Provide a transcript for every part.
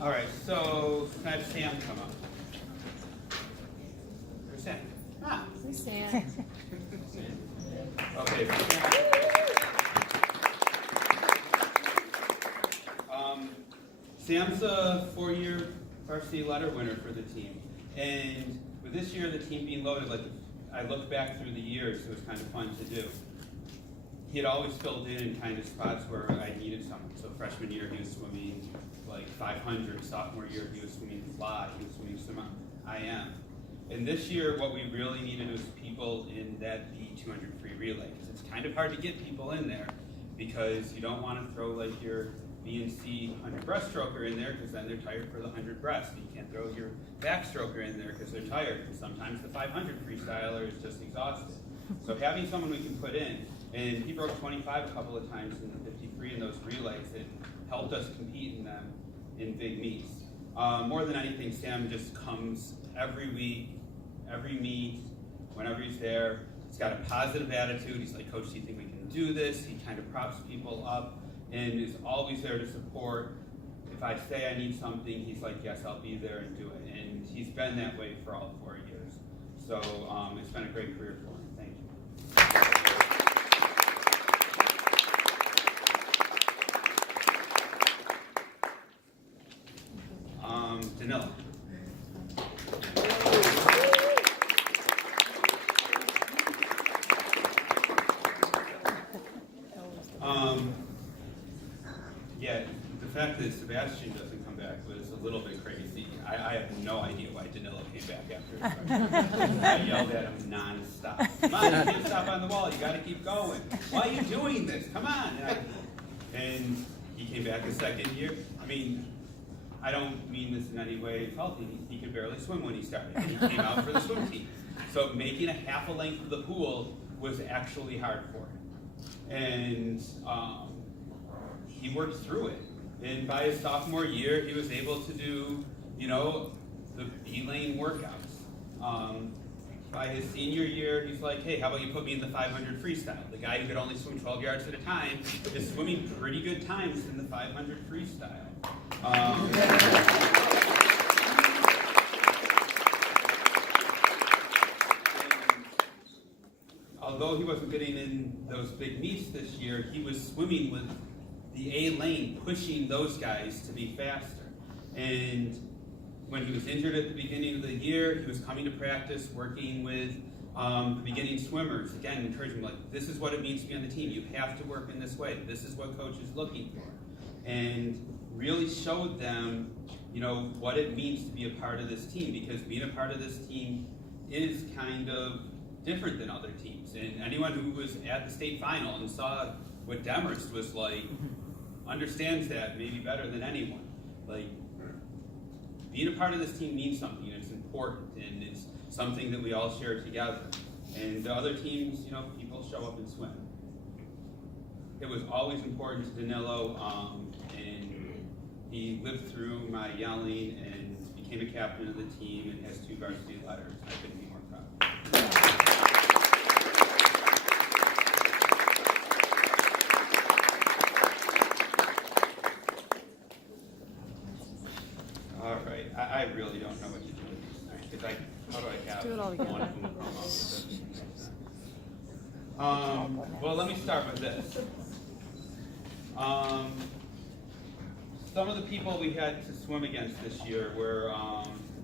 All right, so can I have Sam come up? Where's Sam? Ah. Who's Sam? Okay. Sam's a 4-year varsity letter winner for the team. And with this year, the team being loaded, like I looked back through the years, it was kind of fun to do. He had always filled in kind of spots where I needed someone. So freshman year, he was swimming like 500. Sophomore year, he was swimming fly. He was swimming some IM. And this year, what we really needed was people in that B200 free relay. Because it's kind of hard to get people in there because you don't want to throw like your B and C 100 breaststroker in there because then they're tired for the 100 breast. You can't throw your backstroker in there because they're tired. And sometimes the 500 freestyler is just exhausted. So having someone we can put in, and he broke 25 a couple of times in the 53 in those relays. It helped us compete in them in big meets. More than anything, Sam just comes every week, every meet, whenever he's there. He's got a positive attitude. He's like, Coach, do you think we can do this? He kind of props people up and is always there to support. If I say I need something, he's like, yes, I'll be there and do it. And he's been that way for all 4 years. So it's been a great career for him. Thank you. Danilo. Yeah, the fact that Sebastian doesn't come back was a little bit crazy. I have no idea why Danilo came back after. I yelled at him nonstop. Come on, you can't stop on the wall. You got to keep going. Why are you doing this? Come on. And he came back a second year. I mean, I don't mean this in any way faulty. He could barely swim when he started. And he came out for the swim team. So making a half a length of the pool was actually hard for him. And he worked through it. And by his sophomore year, he was able to do, the B-lane workouts. By his senior year, he's like, hey, how about you put me in the 500 freestyle? The guy who could only swim 12 yards at a time is swimming pretty good times in the 500 freestyle. Although he wasn't getting in those big meets this year, he was swimming with the A lane, pushing those guys to be faster. And when he was injured at the beginning of the year, he was coming to practice, working with the beginning swimmers. Again, encouraging them, like, this is what it means to be on the team. You have to work in this way. This is what coach is looking for. And really showed them, what it means to be a part of this team, because being a part of this team is kind of different than other teams. And anyone who was at the state final and saw what Demers was like understands that maybe better than anyone. Like, being a part of this team means something. It's important, and it's something that we all share together. And the other teams, people show up and swim. It was always important to Danilo, and he lived through my yelling and became a captain of the team and has 2 varsity letters. I couldn't be more proud. All right, I really don't know what to do with these things. How do I have do it all one of them? Well, let me start with this. Some of the people we had to swim against this year were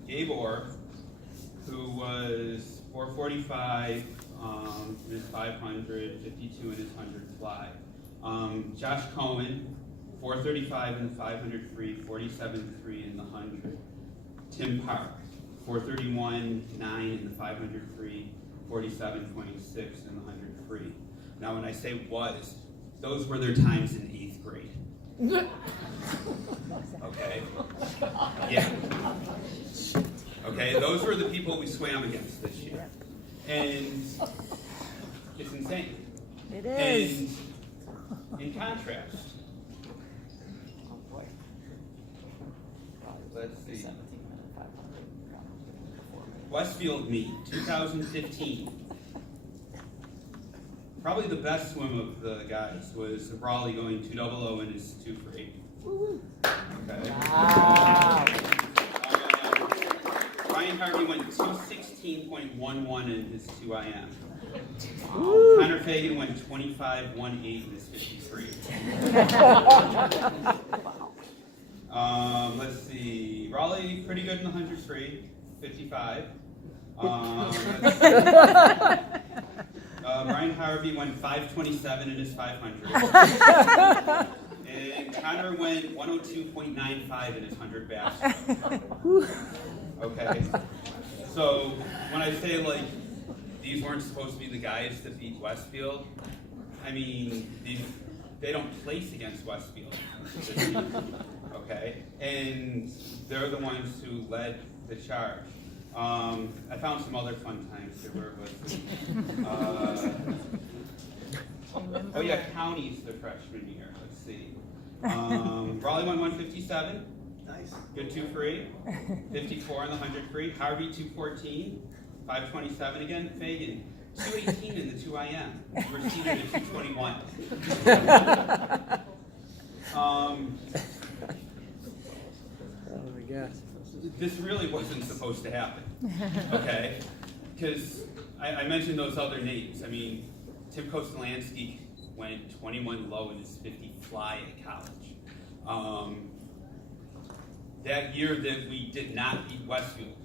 Gabor, who was 445 in his 500, 52 in his 100 fly. Josh Cohen, 435 in the 500 free, 47.3 in the 100. Tim Park, 431.9 in the 500 free, 47.26 in the 100 free. Now, when I say was, those were their times in 8th grade. Okay? Yeah. Okay, those were the people we swam against this year. And it's insane. It is. And in contrast, let's see. Westfield meet, 2015. Probably the best swim of the guys was Raleigh going 200 in his 2 for Okay. Wow. Ryan Harvey went 216.11 in his 2IM. Woo. Connor Fagan went 25.18 in his 53. Let's see. Raleigh, pretty good in the 100 free, 55. Brian Harvey went 527 in his 500. And Connor went 102.95 in his 100 backstroke. Okay. So when I say like these weren't supposed to be the guys that beat Westfield, I mean they don't place against Westfield. Okay, and they're the ones who led the charge. I found some other fun times here where it was. Oh yeah, counties the freshman year. Let's see. Raleigh won 157. Nice. Good 2 free. 54 in the 100 free. Harvey 214. 527 again. Fagan 218 in the 2IM. We're seated at 221. Oh my gosh. This really wasn't supposed to happen, okay? Because I mentioned those other names. I mean, Tim Kostolansky went 21 low in his 50 fly at college. That year that we did not beat Westfield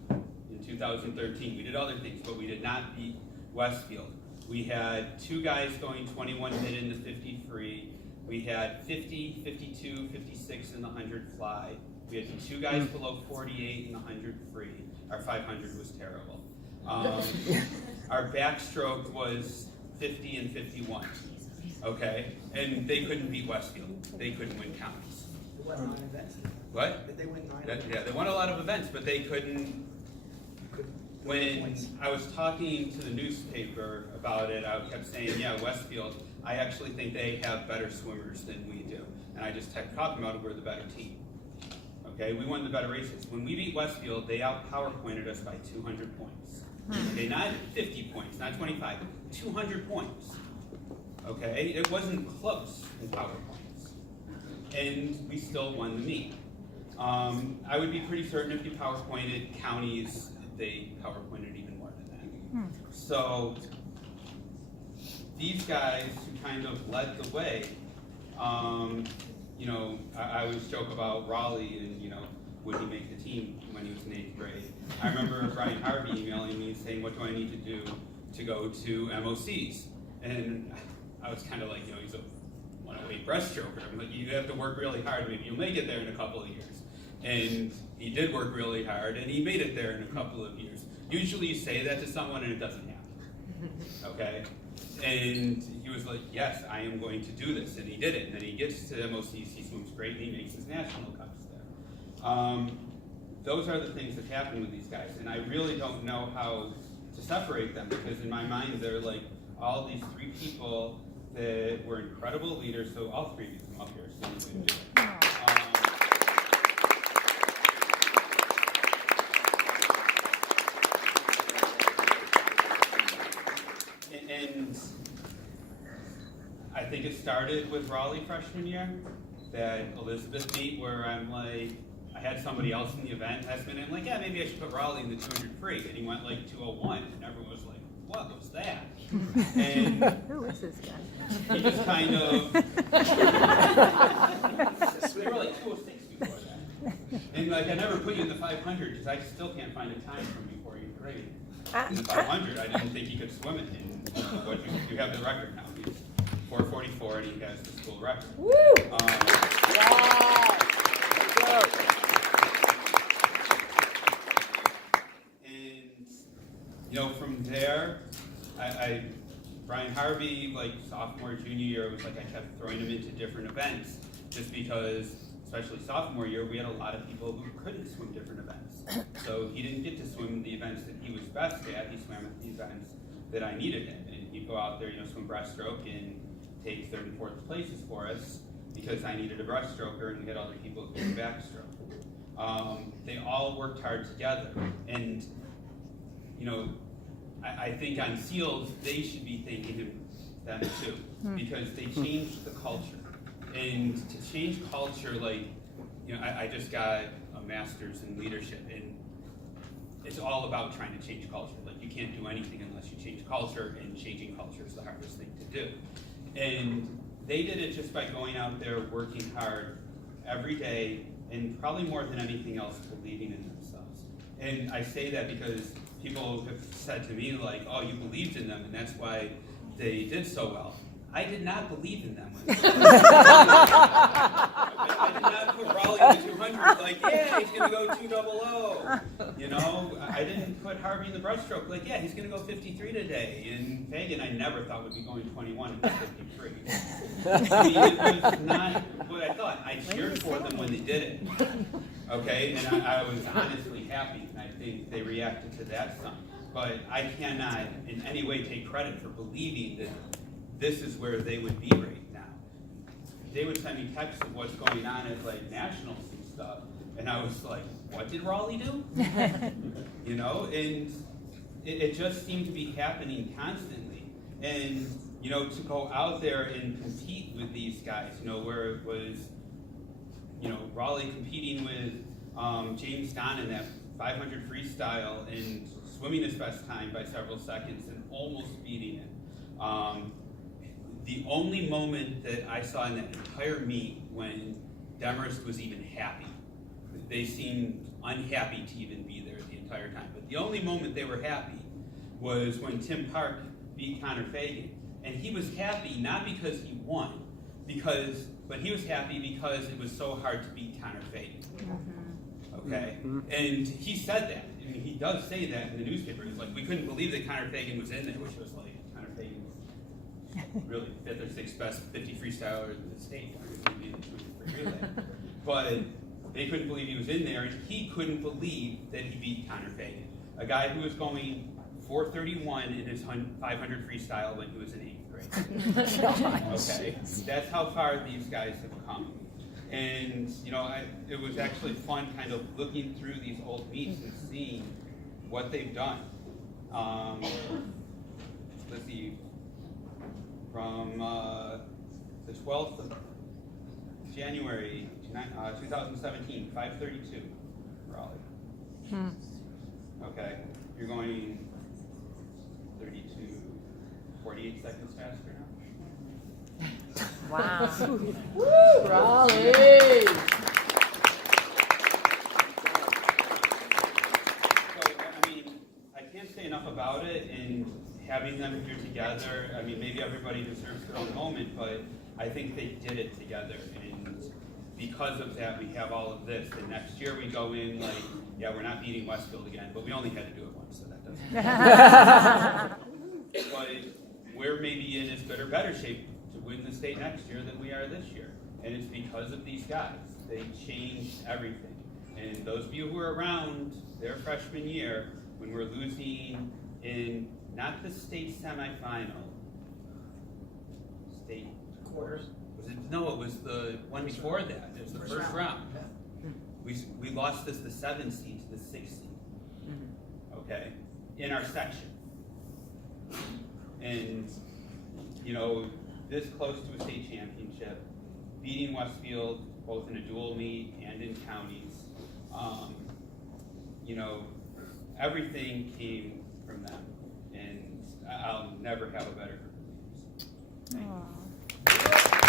in 2013, we did other things, but we did not beat Westfield. We had 2 guys going 21 mid in the 50 free. We had 50, 52, 56 in the 100 fly. We had 2 guys below 48 in the 100 free. Our 500 was terrible. Our backstroke was 50 and 51. Okay? And they couldn't beat Westfield. They couldn't win counties. They won 9 events. What? Did they win 9 Yeah, they won a lot of events, but they couldn't. When I was talking to the newspaper about it, I kept saying, yeah, Westfield, I actually think they have better swimmers than we do. And I just kept talking about it, we're the better team. Okay, we won the better races. When we beat Westfield, they out-PowerPointed us by 200 points. Okay, not 50 points, not 25, 200 points. Okay, it wasn't close in PowerPoints. And we still won the meet. I would be pretty certain if you PowerPointed counties, they PowerPointed even more than that. So these guys who kind of led the way, you know, I always joke about Raleigh and, you know, would he make the team when he was in 8th grade? I remember Brian Harvey emailing me saying, what do I need to do to go to MOCs? And I was kind of like, you know, he's a 108 breaststroker. I'm like, you have to work really hard. Maybe you'll make it there in a couple of years. And he did work really hard, and he made it there in a couple of years. Usually you say that to someone and it doesn't happen, okay? And he was like, yes, I am going to do this, and he did it. And then he gets to MOCs, he swims great, and he makes his national cups there. Those are the things that happen with these guys, and I really don't know how to separate them, because in my mind, they're like all these 3 people that were incredible leaders, so all 3 of you come up here, so you can do it. And I think it started with Raleigh freshman year, that Elizabeth meet where I'm like, I had somebody else in the event last minute, I'm like, yeah, maybe I should put Raleigh in the 200 free, and he went like 201, and everyone was like, what was that? And who is this guy? he just kind of, they were like 206 before that. And like, I never put you in the 500 because I still can't find a time from before you grade. In the 500, I didn't think he could swim it in. What you have the record now. He's 444 and he has the school record. Woo! And you know, from there, Brian Harvey, like sophomore, junior year, was like I kept throwing him into different events just because, especially sophomore year, we had a lot of people who couldn't swim different events. So he didn't get to swim the events that he was best at. He swam at the events that I needed him. And he'd go out there, you know, swim breaststroke and take 3rd and 4th places for us because I needed a breaststroker and get other people who could backstroke. They all worked hard together. And, you know, I think on SEALs, they should be thanking them too, because they changed the culture. And to change culture, like, you know, I just got a master's in leadership, and it's all about trying to change culture. Like, you can't do anything unless you change culture, and changing culture is the hardest thing to do. And they did it just by going out there, working hard every day, and probably more than anything else, believing in themselves. And I say that because people have said to me, like, oh, you believed in them, and that's why they did so well. I did not believe in them. I did not put Raleigh in the 200, like, yeah, he's going to go 200. You know, I didn't put Harvey in the breaststroke, like, yeah, he's going to go 53 today. And Fagan, I never thought would be going 21 and 53. I mean, it was not what I thought. I cheered for them when they did it. Okay, and I was honestly happy, and I think they reacted to that some. But I cannot in any way take credit for believing that this is where they would be right now. They would send me texts of what's going on at like nationals and stuff, and I was like, what did Raleigh do? You know, and it just seemed to be happening constantly. And, you know, to go out there and compete with these guys, you know, where it was, you know, Raleigh competing with James Don in that 500 freestyle and swimming his best time by several seconds and almost beating it. The only moment that I saw in that entire meet when Demarest was even happy, they seemed unhappy to even be there the entire time, but the only moment they were happy was when Tim Park beat Connor Fagan. And he was happy not because he won, but he was happy because it was so hard to beat Connor Fagan. Okay? And he said that. I mean, he does say that in the newspaper. He's like, we couldn't believe that Connor Fagan was in there, which was like, Connor Fagan was really 5th or 6th best 50 freestyler in the state. But they couldn't believe he was in there, and he couldn't believe that he beat Connor Fagan, a guy who was going 4:31 in his 500 freestyle when he was in 8th grade. Okay, that's how far these guys have come. And, you know, it was actually fun kind of looking through these old meets and seeing what they've done. Let's see, from the 12th of January 2017, 5:32, Raleigh. Okay, you're going 48 seconds faster now. Wow. Raleigh! So, I mean, I can't say enough about it, and having them here together, I mean, maybe everybody deserves their own moment, but I think they did it together, and because of that, we have all of this, and next year we go in like, yeah, we're not beating Westfield again, but we only had to do it once, so that doesn't but we're maybe in as good or better shape to win the state next year than we are this year. And it's because of these guys. They changed everything. And those of you who were around their freshman year, when we're losing in not the state semifinal, state Quarters. was it? No, it was the one before that. It was the first round. We lost as the 7th seed to the 6th seed. Okay, in our section. And, you know, this close to a state championship, beating Westfield both in a dual meet and in counties, you know, everything came from them, and I'll never have a better group of leaders. Thank you.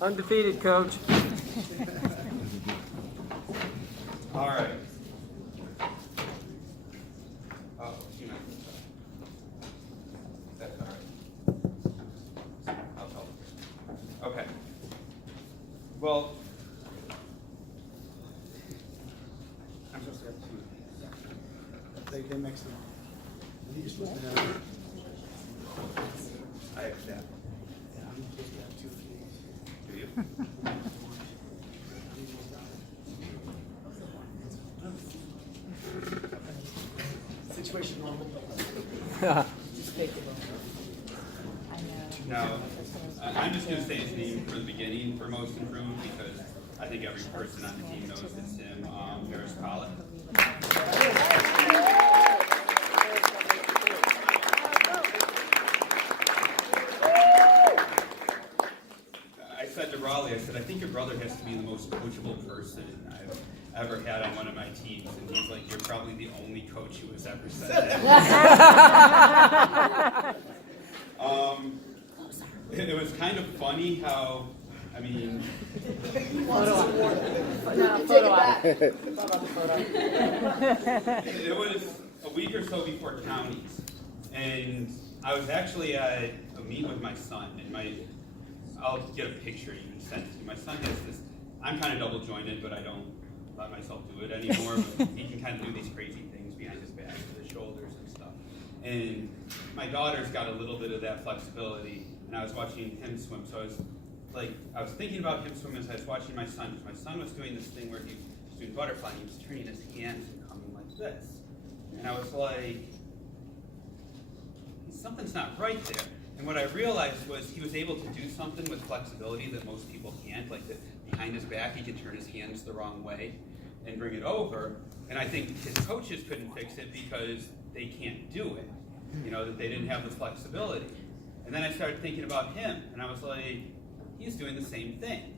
Undefeated, coach. All right. Oh, you know. That's all right. I'll help. Okay. Well, I'm supposed to have two. They mixed them. I think you're supposed to have. I have that. Yeah, I'm supposed to have two of these. Do you? Situation normal. No, I'm just going to say his name for the beginning for most improved because I think every person on the team knows it's him, Harris Collett. I said to Raleigh, I said, I think your brother has to be the most coachable person I've ever had on one of my teams. And he's like, you're probably the only coach who has ever said that. It was kind of funny how, I mean, it was a week or so before counties, and I was actually at a meet with my son, and I'll get a picture even sent to you. My son has this, I'm kind of double jointed, but I don't let myself do it anymore, but he can kind of do these crazy things behind his back with his shoulders and stuff. And my daughter's got a little bit of that flexibility, and I was watching him swim, so I was thinking about him swim as I was watching my son, because my son was doing this thing where he was doing butterfly, and he was turning his hands and coming like this. And I was like, something's not right there. And what I realized was he was able to do something with flexibility that most people can't, like that behind his back he could turn his hands the wrong way and bring it over. And I think his coaches couldn't fix it because they can't do it, that they didn't have the flexibility. And then I started thinking about him, and I was like, he's doing the same thing.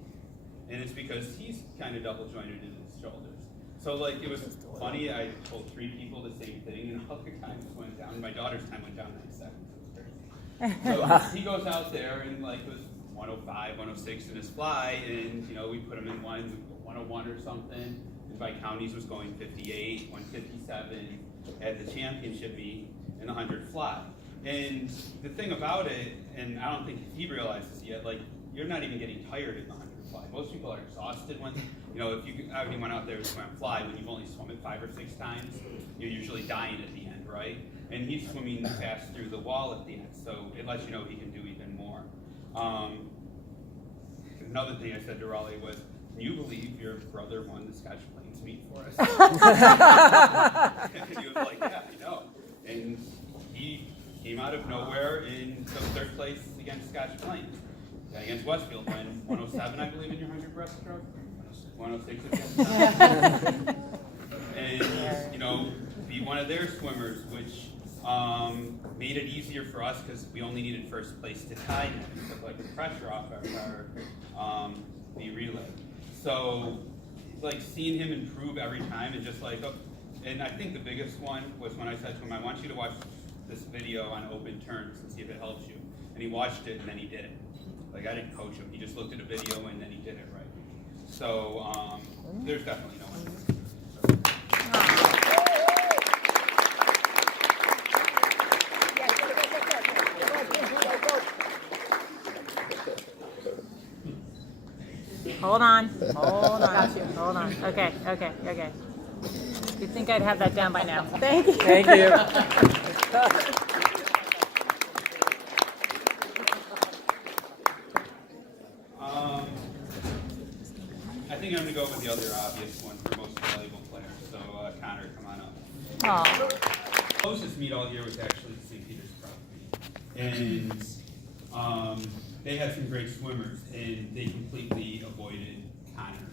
And it's because he's kind of double jointed in his shoulders. So it was funny, I told 3 people the same thing, and all the times went down. My daughter's time went down 9 seconds. So he goes out there and it was 105, 106 in his fly, and we put him in 101 or something. And by counties was going 58, 157 at the championship meet in the 100 fly. And the thing about it, and I don't think he realizes yet, you're not even getting tired in the 100 fly. Most people are exhausted when, if you went out there and swam fly, when you've only swum it 5 or 6 times, you're usually dying at the end, right? And he's swimming fast through the wall at the end, so it lets you know he can do even more. Another thing I said to Raleigh was, can you believe your brother won the Scotch Plains meet for us? And he was like, yeah, I know. And he came out of nowhere and took 3rd place against Scotch Plains. Against Westfield, won 107, I believe, in your 100 breaststroke. 106 against them. And, be one of their swimmers, which made it easier for us because we only needed 1st place to tie him. It took the pressure off the relay. So seeing him improve every time and and I think the biggest one was when I said to him, I want you to watch this video on open turns and see if it helps you. And he watched it and then he did it. I didn't coach him, he just looked at a video and then he did it right. So there's definitely no one. Hold on. Okay. You'd think I'd have that down by now. Thank you. Thank you. I think I'm going to go with the other obvious one for most valuable player. So Connor, come on up. Aw. Closest meet all year was actually the St. Peter's Trout meet. And they had some great swimmers, and they completely avoided Connor.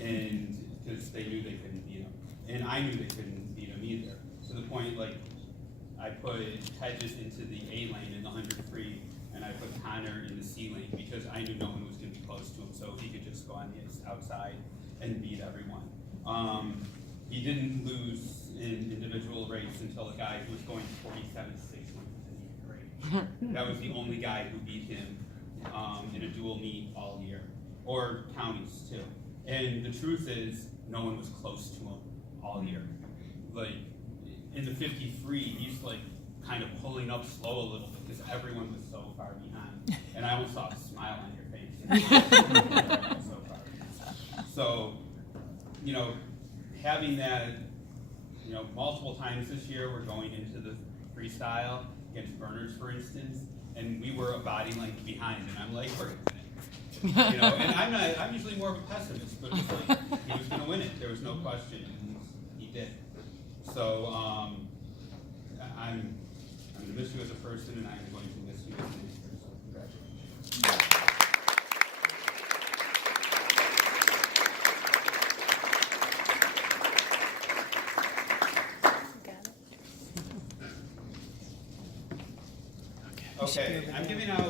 And because they knew they couldn't beat him. And I knew they couldn't beat him either. To the point, I put Hedges into the A lane in the 100 free, and I put Connor in the C lane because I knew no one was going to be close to him, so he could just go on the outside and beat everyone. He didn't lose in individual race until a guy who was going 47.6 went to the grade. That was the only guy who beat him in a dual meet all year, or counties too. And the truth is, no one was close to him all year. In the 50 free, he's kind of pulling up slow a little bit because everyone was so far behind. And I almost saw a smile on your face. So far behind. So, having that, multiple times this year, we're going into the freestyle against burners, for instance, and we were a body length behind, and I'm like, we're gonna And I'm usually more of a pessimist, but it was like, he was gonna win it, there was no question, and he did. So, I'm gonna miss you as a person, and I'm going to miss you as an intern, so congratulations. Okay, I'm giving out